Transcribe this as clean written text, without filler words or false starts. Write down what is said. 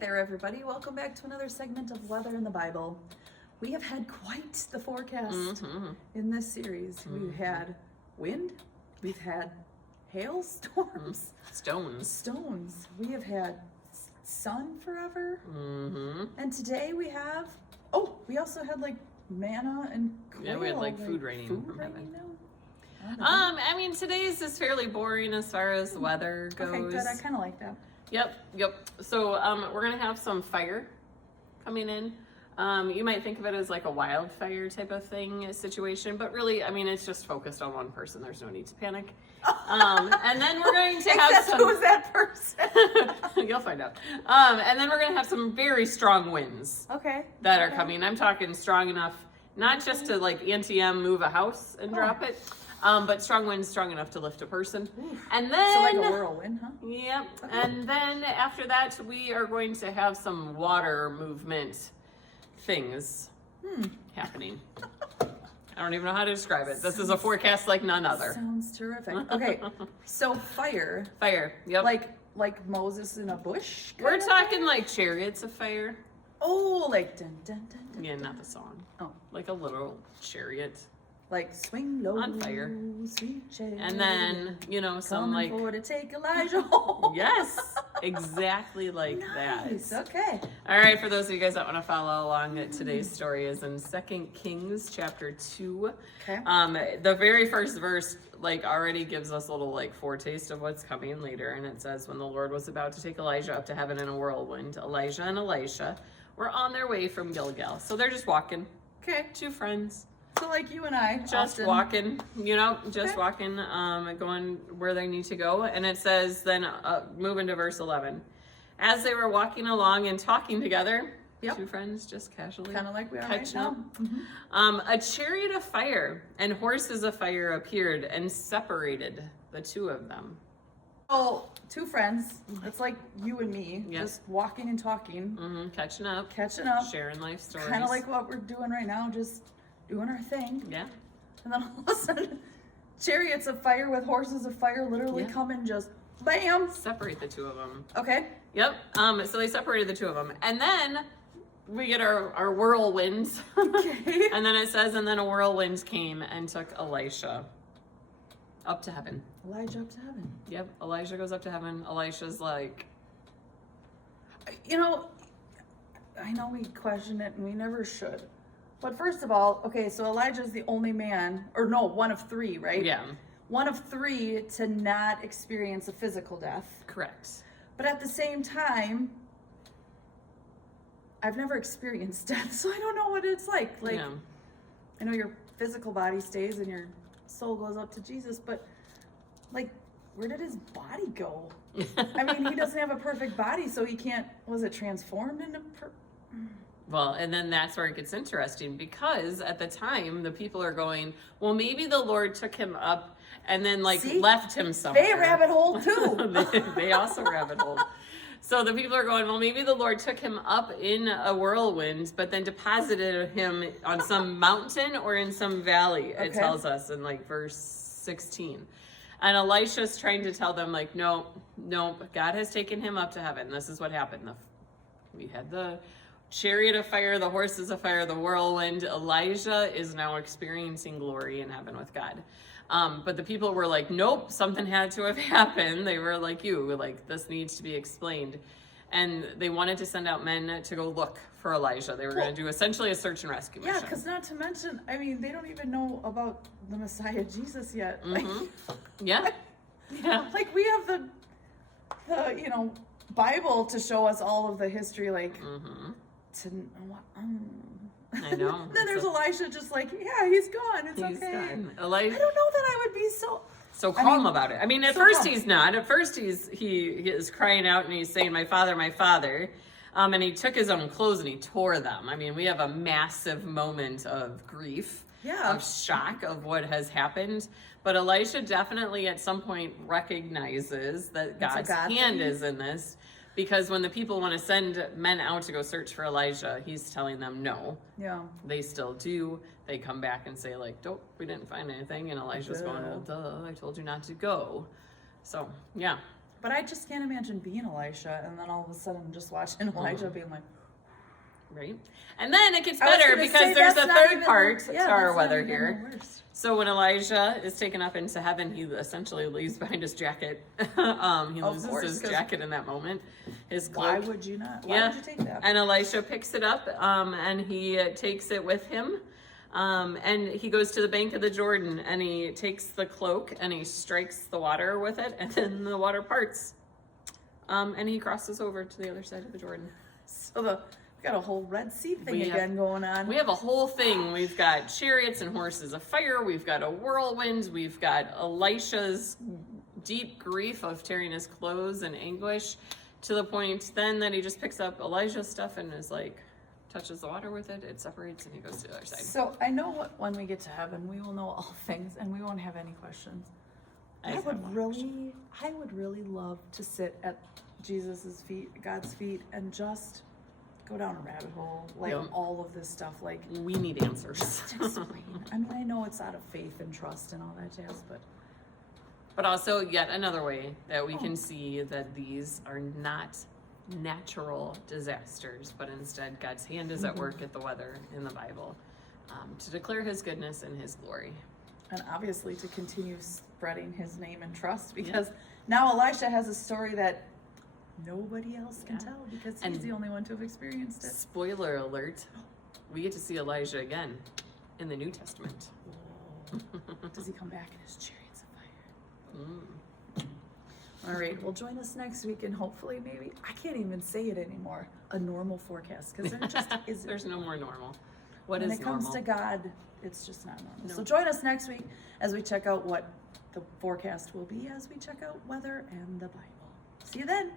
there, everybody. Welcome back to another segment of Weather in the Bible. We have had quite the forecast in this series. We've had wind, we've had hailstorms, stones. We have had sun forever. And today we have, we also had like manna and quail. Yeah, we had like food raining from heaven. I I mean, today's is fairly boring as far as the weather goes. Okay, good. I kind of like that. Yep. So we're gonna have some fire coming in. You might think of it as like a wildfire type of situation, but really, I mean, it's just focused on one person. There's no need to panic. And then we're going to have some. Who's that person? You'll find out. And then we're going to have some very strong winds. That are coming. I'm talking strong enough, not just to like ATM move a house and drop it. But strong winds strong enough to lift a person. And then, so like a whirlwind, huh? Yep. And then after that, we are going to have some water movement things happening. I don't even know how to describe it. This is a forecast like none other. Sounds terrific. Okay, so fire. Yep. Like Moses in a bush? We're talking like chariots of fire. Oh, like dun dun dun dun. Yeah, not the song. Oh. Like a literal chariot. Like swing low on fire. Sweet chariot. And then, some like for to take Elijah home. Yes, exactly like nice. that. Okay. All right, for those of you guys that want to follow along, today's story is in 2 Kings chapter 2. Okay. The very first verse already gives us a little foretaste of what's coming later, and it says, when the Lord was about to take Elijah up to heaven in a whirlwind, Elijah and Elisha were on their way from Gilgal. So they're just walking. Okay. Two friends. So like you and I. Just often. walking, walking, going where they need to go. And it says, then move into verse 11. As they were walking along and talking together, two friends just casually. Kind of like we are catching right up. A chariot of fire and horses of fire appeared and separated the two of them. Oh, two friends. It's like you and me, just walking and talking. Catching up. Sharing life stories. Kind of like what we're doing right now, just doing our thing. Yeah. And then all of a sudden, chariots of fire with horses of fire literally come and just bam. Separate the two of them. Okay. Yep. So they separated the two of them. And then we get our whirlwinds. Okay. And then it says, and then a whirlwind came and took Elisha up to heaven. Elijah up to heaven. Yep. Elijah goes up to heaven. Elisha's like... I know we question it and we never should. But first of all, okay, so Elijah's the only man, or no, one of three, right? Yeah. One of three to not experience a physical death. Correct. But at the same time, I've never experienced death, so I don't know what it's like. I know your physical body stays and your soul goes up to Jesus, but where did his body go? I mean, he doesn't have a perfect body, so he can't, was it transformed into Well, and then that's where it gets interesting, because at the time, the people are going, well, maybe the Lord took him up and then left him somewhere. They rabbit hole too. they also rabbit hole. So the people are going, well, maybe the Lord took him up in a whirlwind, but then deposited him on some mountain or in some valley, it tells us in verse 16. And Elisha's trying to tell them nope, God has taken him up to heaven. This is what happened. We had the chariot of fire, the horses of fire, the whirlwind. Elijah is now experiencing glory in heaven with God. But the people were like, nope, something had to have happened. They were like this needs to be explained. And they wanted to send out men to go look for Elijah. They were going to do essentially a search and rescue mission. Yeah, because not to mention, I mean, they don't even know about the Messiah Jesus yet. Yeah. We have the Bible to show us all of the history, I know. Then there's Elisha just he's gone. It's he's okay. Gone. I don't know that I would be so calm about it. I mean, at first he's not. At first he is crying out and he's saying, my father, my father. And he took his own clothes and he tore them. I mean, we have a massive moment of grief, of shock of what has happened. But Elisha definitely at some point recognizes that God's hand is in this, because when the people want to send men out to go search for Elijah, he's telling them no. Yeah. They still do. They come back and say nope, we didn't find anything. And Elijah's going, well, duh, I told you not to go. So, yeah. But I just can't imagine being Elisha and then all of a sudden just watching Elijah being like, right? And then it gets I was better gonna because say, there's that's a not third even part the- to yeah, our that's not weather even the here. worst. So when Elijah is taken up into heaven, he essentially leaves behind his jacket. He Of loses course, his 'cause jacket in that moment. His Why cloak. would you not? Why Yeah. would you take that? And Elisha picks it up, and he takes it with him. And he goes to the bank of the Jordan, and he takes the cloak and he strikes the water with it, and then the water parts. And he crosses over to the other side of the Jordan. So we got a whole Red Sea thing We again going on. We have a whole thing. We've got chariots and horses of fire. We've got a whirlwind. We've got Elisha's deep grief of tearing his clothes and anguish, to the point then that he just picks up Elijah's stuff and is like, touches the water with it. It separates and he goes to the other side. So I know what when we get to heaven, we will know all things and we won't have any questions. I I have would one really love to sit at Jesus's feet, God's feet, and just go down a rabbit hole, like Yep. all of this stuff. Like, We need answers. just explain. I mean, I know it's out of faith and trust and all that jazz, but But also yet another way that we can see that these are not natural disasters, but instead God's hand is at work at the weather in the Bible, to declare his goodness and his glory. and obviously to continue spreading his name and trust, because now Elisha has a story that nobody else can Yeah. tell because he's And- the only one to have experienced it. Spoiler alert, we get to see Elijah again in the New Testament. Does he come back in his chariots of fire? Mm. All right, well, join us next week and hopefully maybe, I can't even say it anymore, a normal forecast, because there just isn't. There's no more normal. What When is it comes normal? to God, it's just not normal. No. So join us next week as we check out what the forecast will be as we check out weather and the Bible. See you then.